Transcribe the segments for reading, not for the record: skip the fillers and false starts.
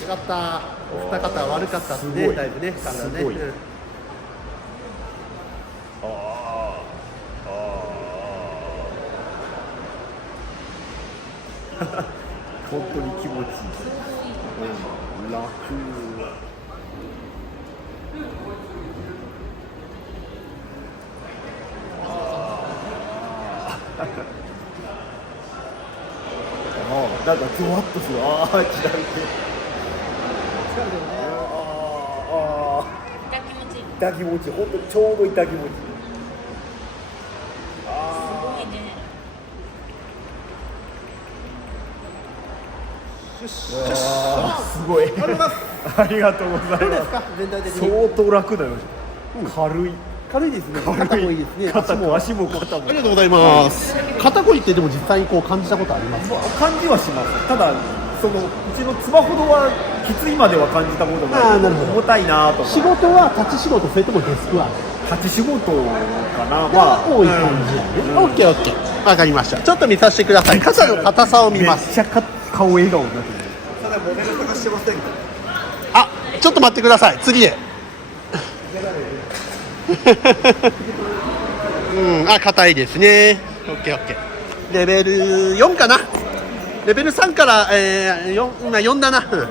違った。お二方悪かったですね、だいぶね、体ね。本当に気持ちいい。楽。なんかゾワッとする。ああ、違うね。痛気持ちいい。本当にちょうど痛気持ちいい。すごいね。すごい。ありがとうございます。どうですか、全体的に。相当楽だよ。軽い。軽いですね。肩もいいですね。肩も足も肩も。ありがとうございます。肩こりってでも実際にこう感じたことありますか？感じはします。ただそのうちの妻ほどはきついまでは感じたことない。なるほど。重たいなとか。仕事は立ち仕事、それともデスクワーク？立ち仕事かな。まあ多い感じやね。オッケーオッケー。わかりました。ちょっと見させてください。肩の硬さを見ます。めっちゃ顔笑顔になってる。ただモデル探してませんか？あ、ちょっと待ってください。次へ。あ、硬いですね。オッケーオッケー。レベル4かな。レベル3から、4、今4だな。あんまり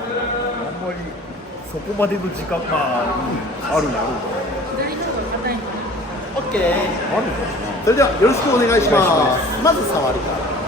そこまでの時間あるんやろう。オッケー。あるのかな。それではよろしくお願いします。まず触るから。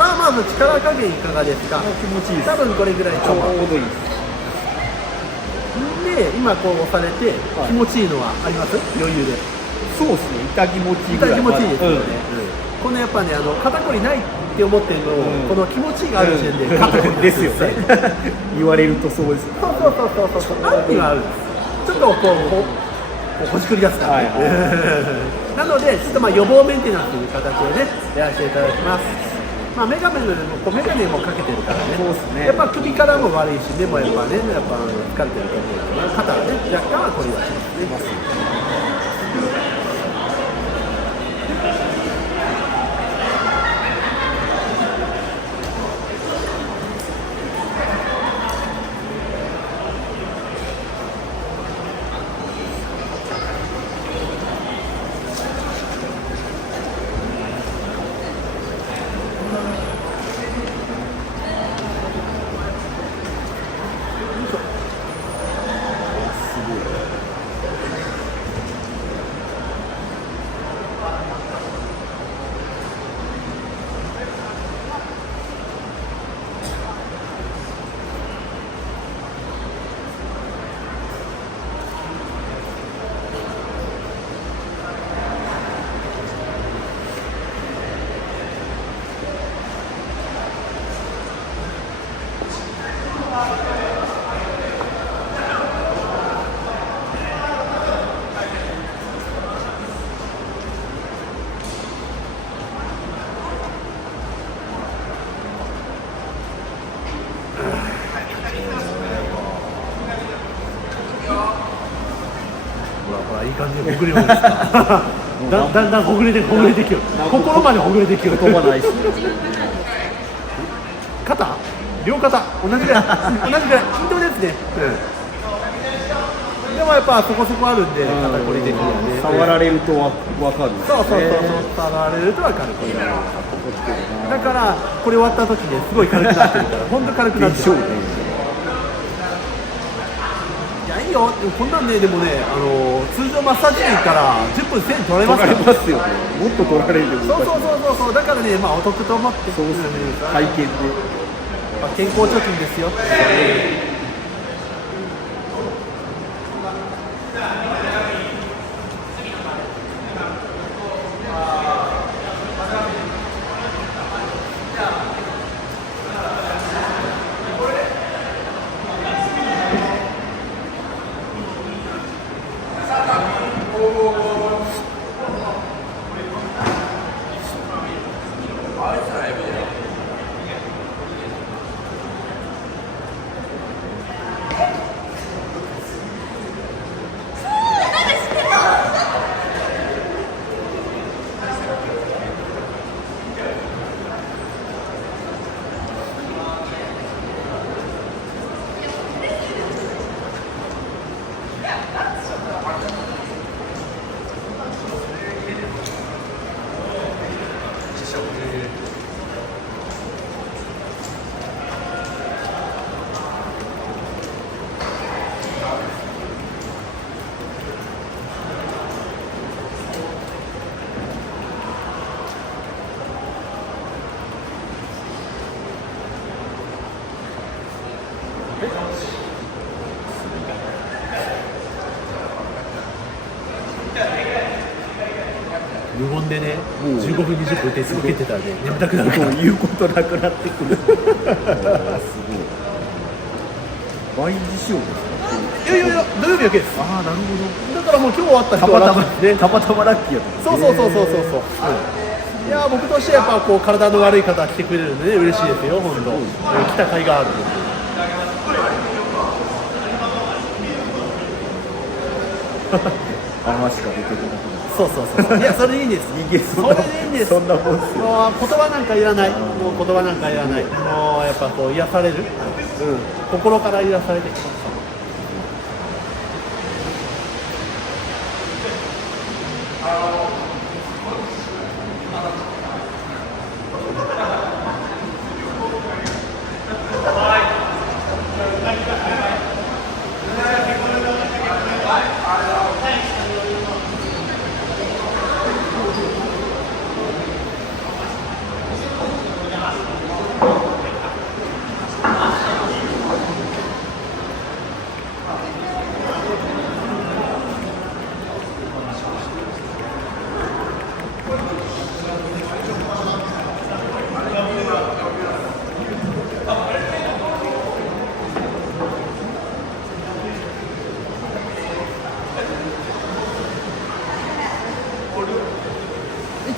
さあ、まず力加減いかがですか？気持ちいいです。多分これぐらいちょうどいいで、今こう押されて気持ちいいのはあります？余裕で。そうですね。痛気持ちいいぐらい。痛気持ちいいですよね。このやっぱね、肩こりないって思ってるのを、この気持ちがある時点で肩こりですよね。言われるとそうです。そうあるにはあるんです。ちょっとこうほじくり出すから、ね。なのでちょっと予防メンテナンスという形をねやらせていただきます。メガネもかけてるからね。そうですね。やっぱ首からも悪いし、目もやっぱ疲れてると思うから、肩はね若干はこりはしますね。いい感じでほぐれるんですか。だんだんほぐれてきる。心までほぐれてきる。言葉ないです。肩、両肩同じぐらい均等ですね。でもやっぱそこそこあるんで、肩こり的にはね。触られるとわかる。そう触られるとわかる。だからこれ終わった時にすごい軽くなってるから、本当軽くなってる。いやいいよ。こんなんね、でもね、通常マッサージ店から10分1000円取られますから。取られますよね。もっと取られる。そうだからね、お得と思って。そうですね。体験で。健康貯金ですよ。無言でね、15分20分手続けてたらね、眠たくなるから言うことなくなってくる。すごい。倍にしようですか。いや土曜日だけです。ああ、なるほど。だからもう今日終わった人はラッキーですね。たまたまラッキーやった。そう。いや僕としてやっぱこう体の悪い方来てくれるんでね、嬉しいですよ本当。来た甲斐がある。話しか出てこなくなる。そう。いやそれでいいんです。人間それでいいんです。そんなもんですよ。もう言葉なんかいらない。もう言葉なんかいらない。もうやっぱこう癒される。心から癒されてきます。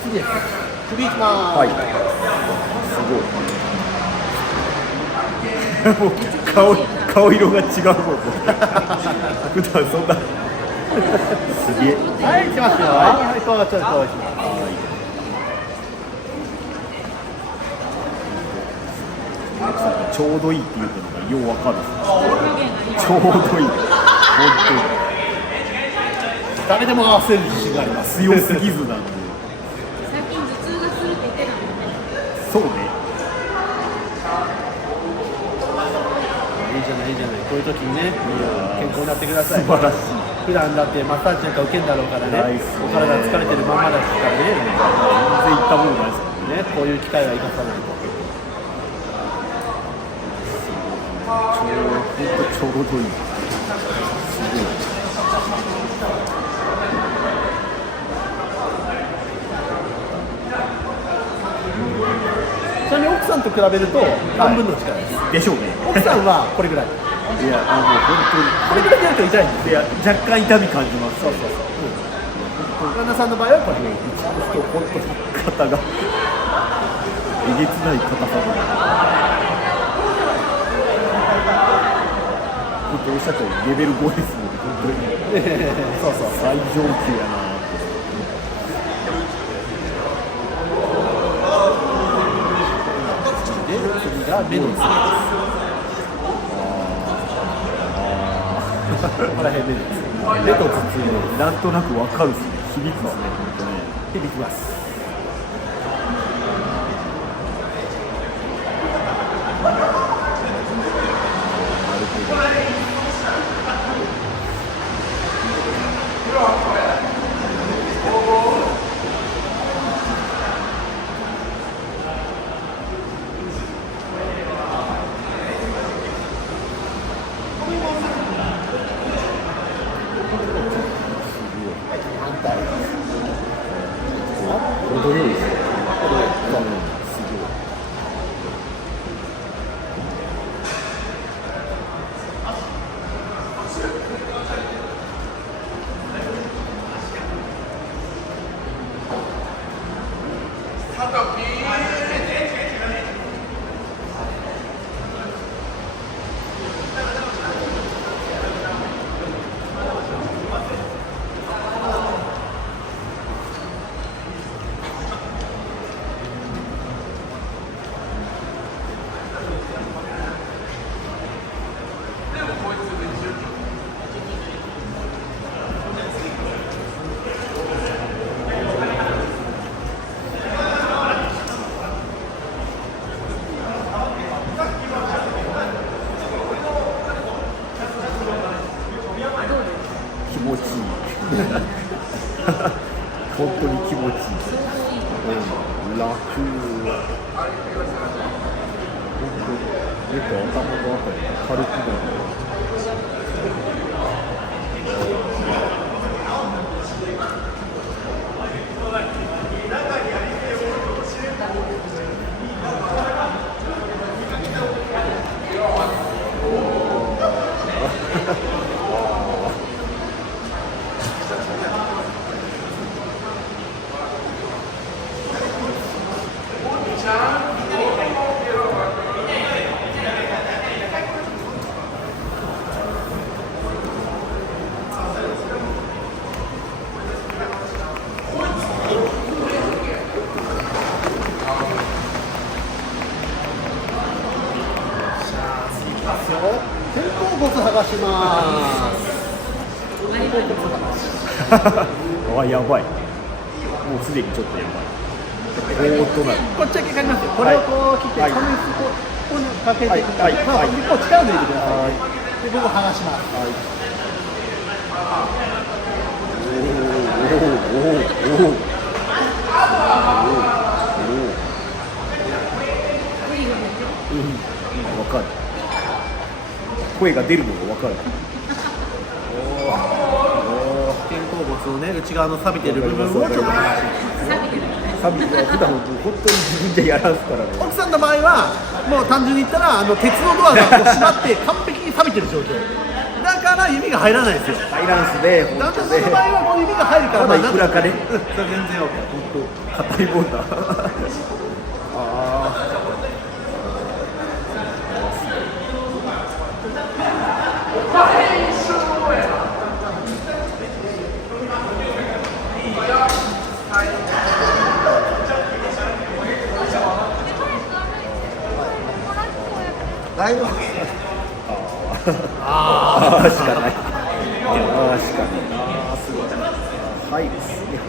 次です。首いきます。はい。すごい。もう顔色が違うもん。普段そんな。すげえ。はい、いきますよ。はい、こうがちょっとこうします。ちょうどいいっていうのがようわかる。ちょうどいい。本誰でも合わせる自信があります。当に強すぎずなんで。最近頭痛がするって言ってたもんね。そうね。いいじゃない。こういう時にね、健康になってください。素晴らしい。普段だってマッサージなんか受けんだろうからね。ナイスお体疲れてるままですからね。全然行ったもんないですもんね。ね、こういう機会は生かさないと。ちょうどいい。すごい。ちなみに奥さんと比べると半分の力です。でしょうね。奥さんはこれぐらい。いや、もう本これぐらいでやると痛いんです。当に。いや、若干痛み感じます。そう。旦那さんの場合はこれぐらい。本当に肩がえげつない硬さが。本当おっしゃったようにレベル5ですので本当に最上級やな。で次が目の付けです。ここら辺目の付け。目と頭痛なんとなくわかるっすね。響くっすね、本当ね。響きます。程よいですね。気持ちいい。本当に気持ちいい。楽。本当に頭のあたりが軽くなる。肩甲骨剥がします。あ、やばい。もうすでにちょっとやばい。おーっとなる。こっちだけかりますよ。これをこう切って、はいこのここにかけて、はいはいまあ、はい一方力を抜いてください。で、僕剥がします。わかる。声が出るのがわかる。肩甲骨のね、内側の錆びてる部分をちょっと剥がします。サビは普段本当に自分じゃやらんすからね。奥さんの場合は、もう単純に言ったら、鉄のドアがこう閉まって完璧に錆びてる状況。だから指が入らないんですよ。入らんすね。旦那さんの場合はこう指が入るから、まだいくらかね。それ全然 OK。本当硬いもんだ。ああ。大丈夫。ああしかない。ああしかない。ああすごい。はいですね。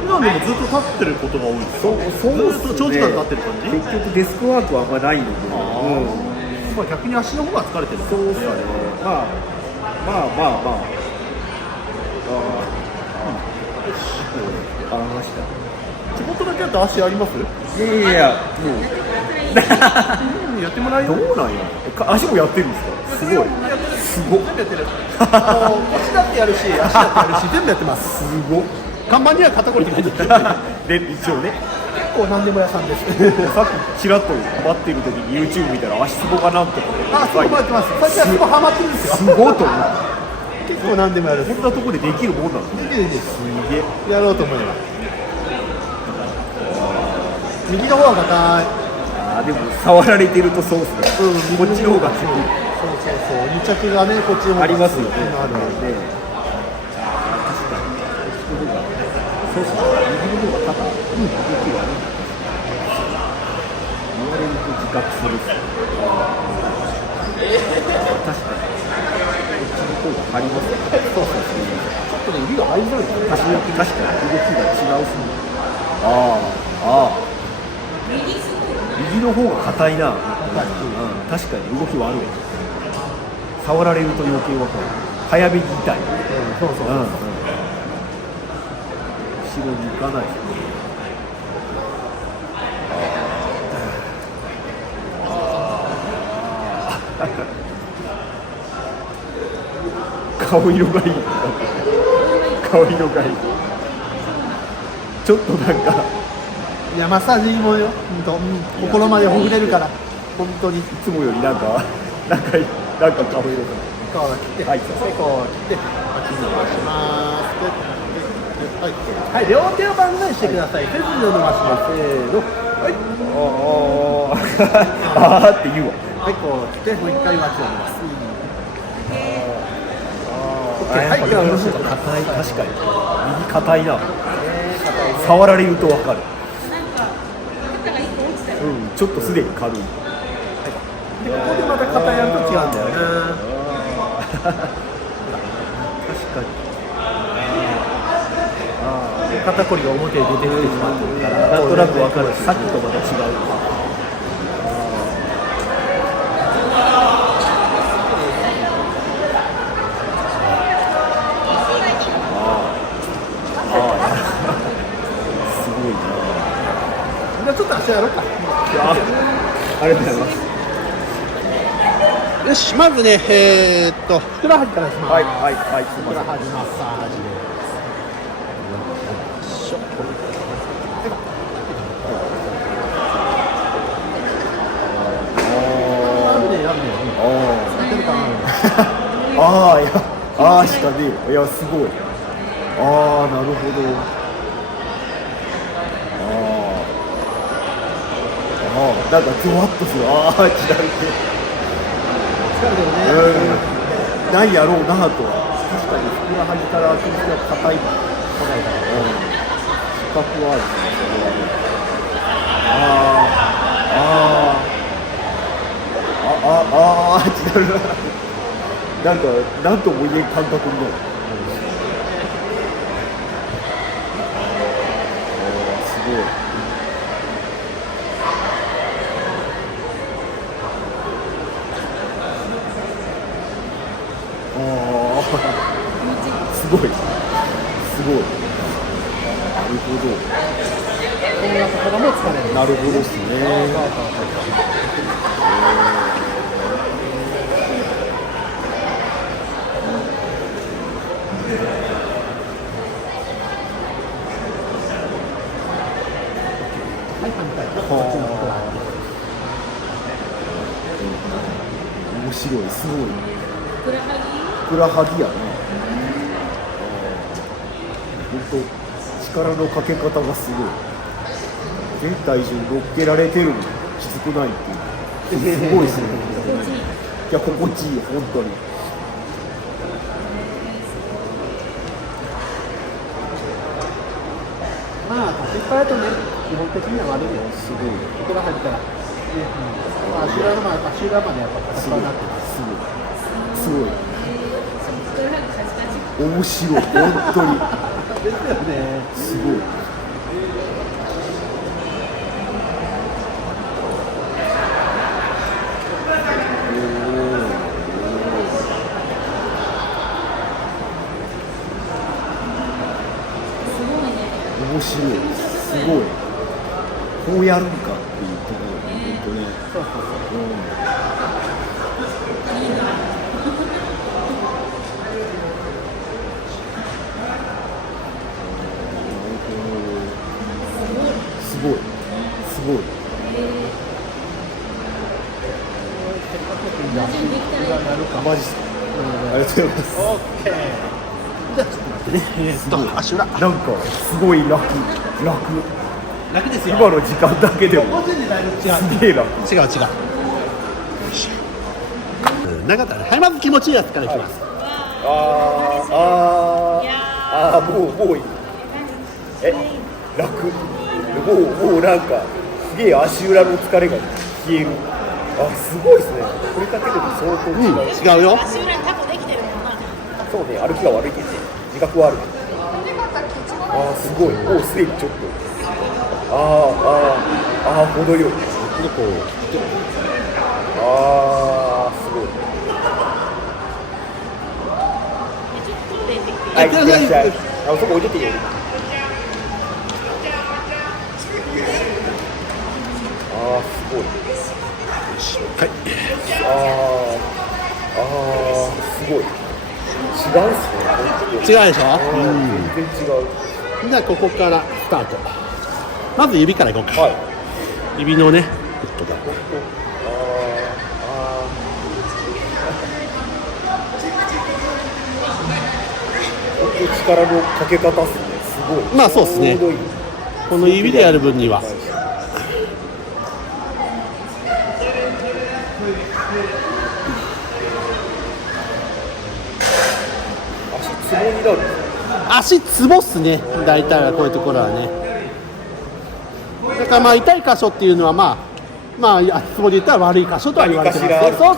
普段でもずっと立ってることが多いですか。そうずっと長時間立ってる感じ。結局デスクワークはあんまないので。まあ逆に足の方が疲れてる。そうっすね。まあ。ちょこっとだけだと足あります？いやもうやってもらえどよ。うなんや。足もやってるんですか。すごい。すごい。全部やってる。腰だってやるし、足だってやるし、全部やってます。すごい。看板には肩こりって書いてある。で一応ね。結構何でも屋さんです。さっきちらっと待ってる時に YouTube 見たら足つぼがなんとかあ、そうやってます。最近はすごいハマってるんですよ。すごいと思う。結構何でもやる。こんなところでできるもんなんですね。ですげえ。やろうと思います。右の方が硬い。あーでも触られてるとそうっすね。こっちの方が強い。そう癒着がね、こっちの方がありますよね。あるある。ね。あー確かに。こっちの方がそうっすね。右の方が肩。動き悪い。言われると自覚するっすね。確かに。こっちの方が張りますね。そうそうそう。ちょっとね、指が入りづらいですね。確かに動きが違うっすね。ああ。右の方が硬いな。確かに動き悪い。触られると余計わかる。早めに痛い。そうそう。後ろに行かない。顔色がいい。顔色がいい。ちょっとなんか。いや、マッサージもよ、心までほぐれるから、本当に。いいつもよりなんか顔色が。こう切って、はいこう切って、脇伸ばします。はい、両手を万歳してください。背筋を伸ばします。せーの。はい。あーって言うわ。はい、こう切って、もう一回脇を伸ばす。はい、硬い。確かに。右硬いな。触られるとわかる。ちょっとすでに軽い。で、ここでまた肩やると違うんだよな。確かに。肩こりが表に出てきてしまってるから、なんとなくわかる。さっきとまた違う。足やろうか。ありがとうございます。よし、まずね、ふくらはぎからします。はいはいはい、すみふくらません。はぎマッサージで。しょ。やるね。やってるかな。ああ、いや、ああしかねえ。いや、すごい。ああ、なるほど。なんかゾワッとする。ああ、時代って。疲れてるね。何やろうなとは。確かにふくらはぎから筋が硬い。自覚はあるね。違うな。なんか、なんとも言えん感覚になる。すごい。すごい。すごい。なるほど。こんなところも疲れる。なるほどですね。はい、反対。面白い、すごい。ふくらはふくらはぎやな。本当力のかけ方がすごい。全体重乗っけられてるのにきつくないっていう。すごいですね。いや、心地いい、本当に。まあ、立ちっぱやとね、基本的には悪いよ。すごい。ふくらはぎから。足裏までやっぱ硬くなってます。すごい。ぎふくらはぎカチカチ。面白い、本当に。ですよね。すごい。面白い、すごい。こうやるんかっていうところ、本当ね。そうそうそう。すごい、すごい。マジっすか。ありがとうございます。オッケー。じゃあちょっと待ってね。足裏。なんかすごい楽。楽ですよ。今の時間だけでも個人でだいぶ違う。すげえ楽。違う。なかったね。はい、まず気持ちいいやつからいきます。もういい。楽。もうなんかすげえ足裏の疲れが消える。すごいですね。これだけでも相当違う。違うよ。足裏タコできてるもんな。そうね、歩きが悪いけど自覚はある。すごい。すでにちょっと。程よい。すごい。はい、いってらっしゃい。そこ置いてていいよ。すごい。はい。すごい。違うっすね。違うでしょ。全然違う。じゃあここからスタート。まず指からいこうか。はい。指のね、フットから。力のかけ方っすね。すごい。まあそうっすね。この指でやる分には。足つぼになる。足つぼっすね。大体はこういうところはね。だからまあ痛い箇所っていうのはまあ足つぼで言ったら悪い箇所とは言われてますね。そ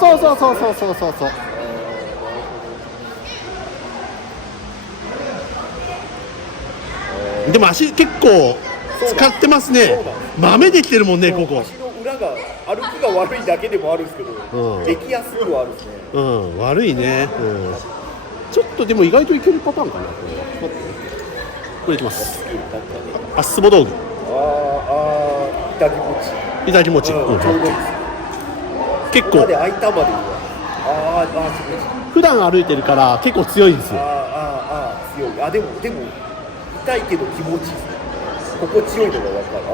う。でも足結構使ってますね。豆できてるもんね、ここ。足の裏が歩きが悪いだけでもあるんですけど、できやすくはあるんですね。悪いね。ちょっとでも意外といけるパターンかな。これいきます。足つぼ道具。痛気持ちいい。痛気持ちいい、ちょうどいいです。結構ここまで開いたまでいいわ。気持ちいい。普段歩いてるから結構強いんですよ。強い。でも痛いけど気持ちいいですね。心地よいのが分かる。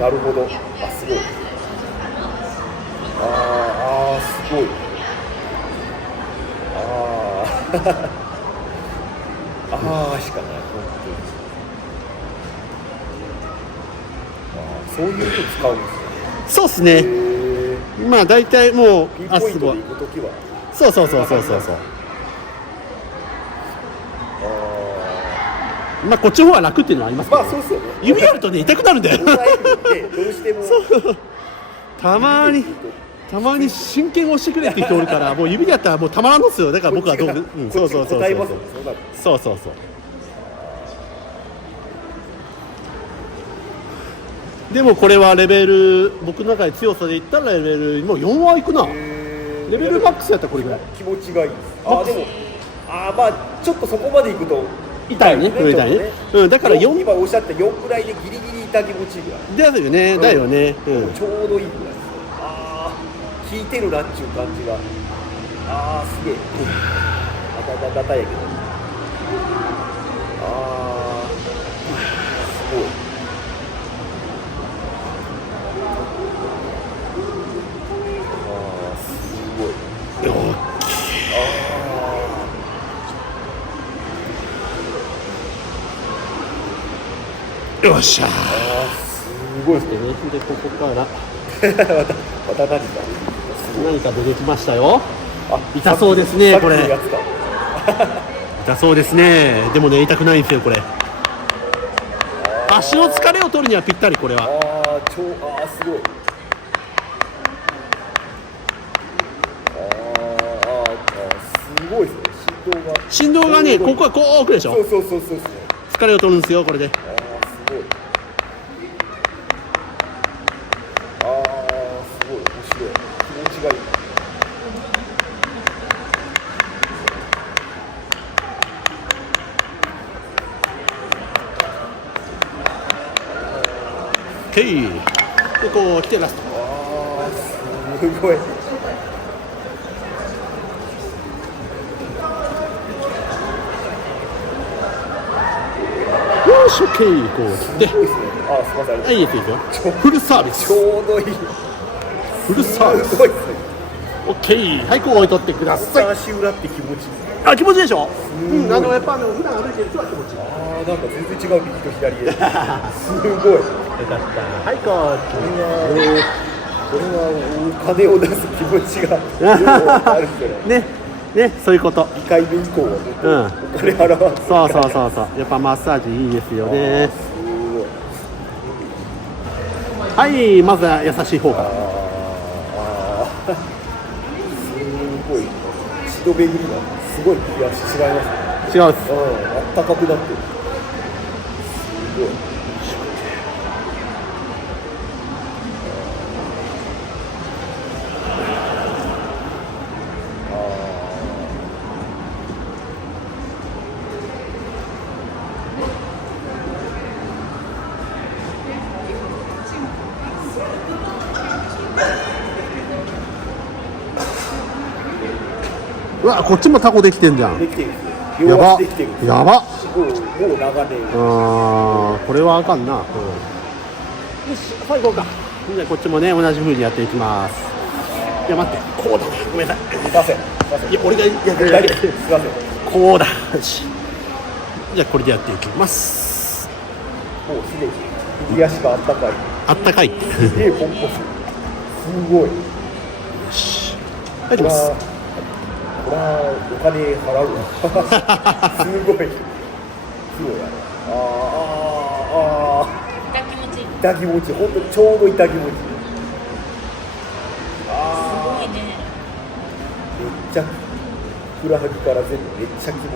なるほど。すごい。すごい。しかない。本当に。そういうの使うんですね。そうっすね。まあ大体もうピンポイントで行くときは。そう。まあこっちの方が楽っていうのはありますけど、そうっすよね。指やるとね痛くなるんだよ。どうしてもたまに真剣を押してくれって人おるから、もう指でやったらもうたまらんのっすよ。だから僕はそう答えますもんね。そうでもこれはレベル、僕の中で強さで言ったらレベルもう4はいくな。レベルマックスやったらこれぐらい。気持ちがいいです。ちょっとそこまでいくと痛いね。だから4、今おっしゃった4くらいでギリギリ痛気持ちいいぐらいだよね、ちょうどいいぐらいです。効いてるなっていう感じが。すげえ。ガタやけど。すごい。よっしゃー。すごいですね。でここからまた何か出てきましたよ。痛そうですねこれ。痛そうですね。でもね痛くないんですよこれ。足の疲れを取るにはぴったりこれは。すごい。すごいですね。振動がねここはこうくるでしょ。そう疲れを取るんですよこれで。すごい。すごい面白い。気持ちがいい。でこう来てラスト。すごい。よし、オッケー、こうで、すみません。いいですよ。フルサービス。ちょうどいい。フルサービス。すごいですね。オッケー、はい、こう置いとってください。足裏って気持ちいい。気持ちいいでしょ。やっぱ普段歩いてる人は気持ちいい。なんか全然違う右と左で。すごい。よかった。はい、これはお金を出す気持ちがあるんじゃない。ね、そういうこと。2回目以降はお金払わない。そう。やっぱマッサージいいですよね。はい、まずは優しい方から。すごい。血と巡りがすごい違いますね。違うっす。あったかくなってる。すごい。うわ、こっちもタコできてんじゃん。できてる。やば。できてる。やば。もう長年。これはあかんな。よし、最後か。じゃあこっちもね同じ風にやっていきます。いや待って、こうだ。ごめんなさい。すいません。いや俺がやってるだけ。すいません。こうだ。よし。じゃあこれでやっていきます。もうすでに右足があったかい。あったかいって。すげえポンポン。すごい。よし。はい、行きます。これはお金払うわ。すごい。すごいや。痛気持ちいい。本当にちょうど痛気持ちいい。すごいね。めっちゃふくらはぎから全部めっちゃ気持ちいい。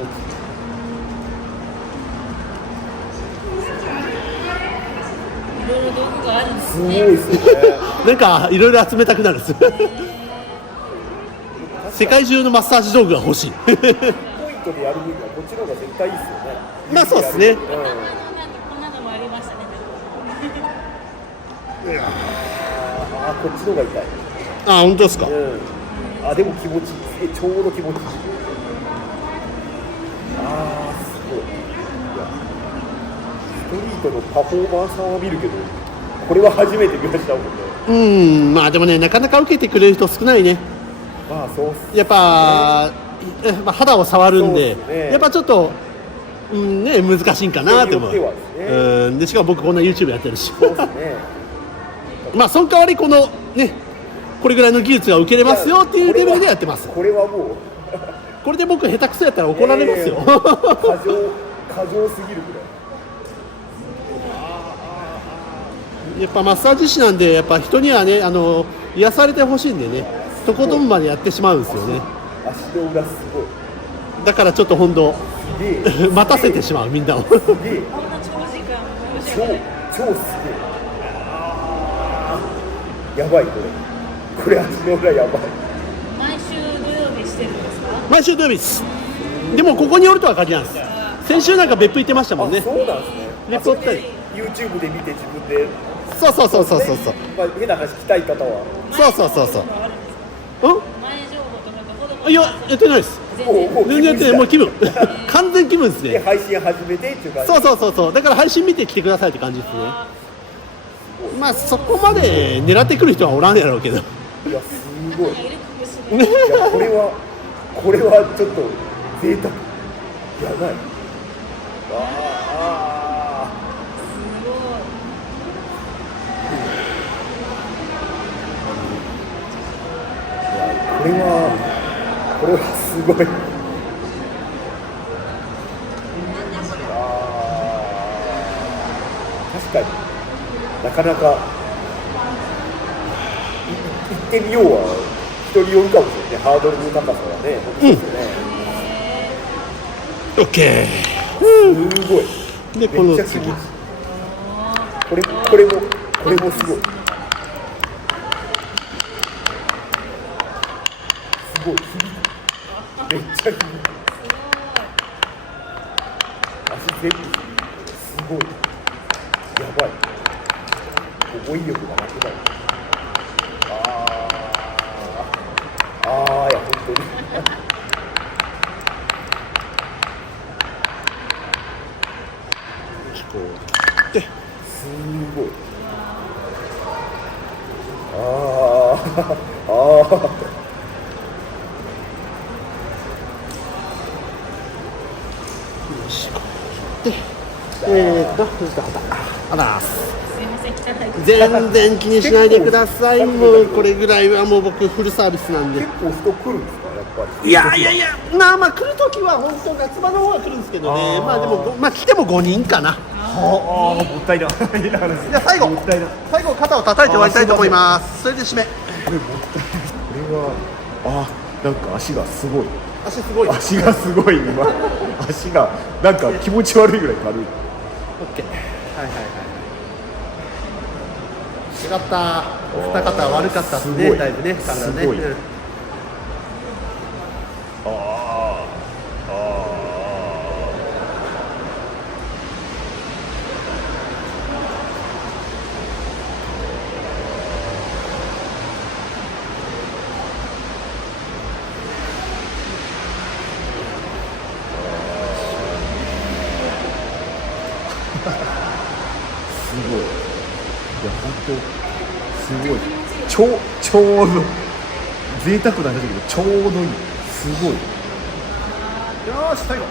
いろいろ道具があるんですすごいね。ですね。なんかいろいろ集めたくなるんです。世界中のマッサージ道具が欲しい。ポイントでやる分にはこっちの方が絶対いいですよね。まあそうですね。こんなのもありましたね。あこっちの方が痛い。あ、本当ですか。あでも気持ちいい。ちょうど気持ちいい。あーすごい。いやストリートのパフォーマンスは見るけど、これは初めて見ましたもんね。まあでもね、なかなか受けてくれる人少ないね。まあそうっすね。やっぱ、肌を触るんで、そうですねやっぱちょっと、ね、難しいんかなと思う。人によってはですねでしかも僕こんな YouTube やってるしそうですね。まあその代わりこのね、これぐらいの技術が受けれますよっていうレベルでやってます。これはもうこれで僕下手くそやったら怒られますよ、過剰すぎるぐらい。やっぱマッサージ師なんで、やっぱ人にはね、癒されてほしいんでね、とことんまでやってしまうんですよね。足の裏すごい。だからちょっと本当すげえ待たせてしまう、みんなを。すげえこんな長時間申し超訳ない。超すげえ。やばいこれ足の裏やばい。毎週土曜日してるんですか？毎週土曜日です。でもここにおるとは限らないです。先週なんか別府行ってましたもんね。そうなんですね。レポート YouTube で見て自分で。そうそうそうそうそうまあ変な話聞きたい方は。そうそうそうそう。前情報とかいや、やってないです。もう全然やってない、もう気分完全気分ですでね。配信始めてっていう感じ。そうそうそうそう、だから配信見て来てくださいって感じですね。まあそこまで狙ってくる人はおらんやろうけど。いやすごい。いいるかもしれない。やこれはちょっと贅沢。やばい。あすごい。これはすごい。確かになかなか行ってみようは人によるかもしれない。ハードルの高さはね。そうですよね。オッケすごい。ー。でこのめっちゃ気持ちいい。これもすごい。すごい。めっちゃ響く。足全部すごい。やばい。語彙力がなくなる。いや本当に。すごい。あら、すいません、汚い。全然気にしないでください。もうこれぐらいはもう僕フルサービスなんで。結構人来るんですかやっぱり。いやいやいや、まあ来るときは本当夏場の方は来るんですけどね。まあでも来ても5人かな。もったいない。じゃあ最後肩を叩いて終わりたいと思います。それで締め。これはなんか足がすごい。足すごい。足がすごい今。足がなんか気持ち悪いぐらい軽い。オッケー。はいはいはい。よかった。お二方悪かったですね。すごいだいぶね、体ね。すごいうんすごい。いや本当すごい。ちょうど贅沢なんだけどちょうどいい。すごい。よーし、最後。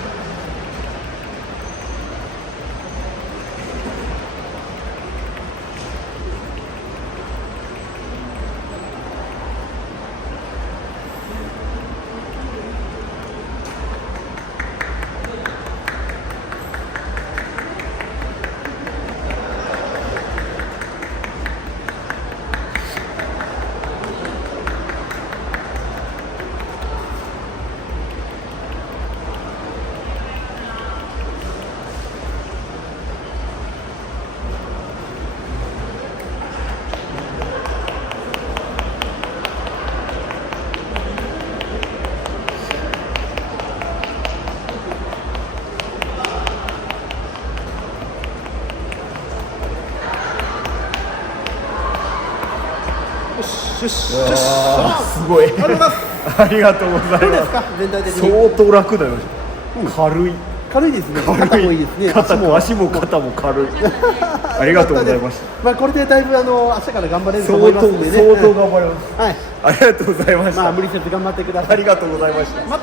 しよしうわよしーすごいありがとうございますありがとうございます。どうですか全体的に相当楽だよ、軽い軽いですね肩もいいですね足も肩も軽いありがとうございました。まあこれでだいぶ明日から頑張れると思いますんでね相当頑張ります。はいありがとうございました。まあ無理せず頑張ってくださいありがとうございました。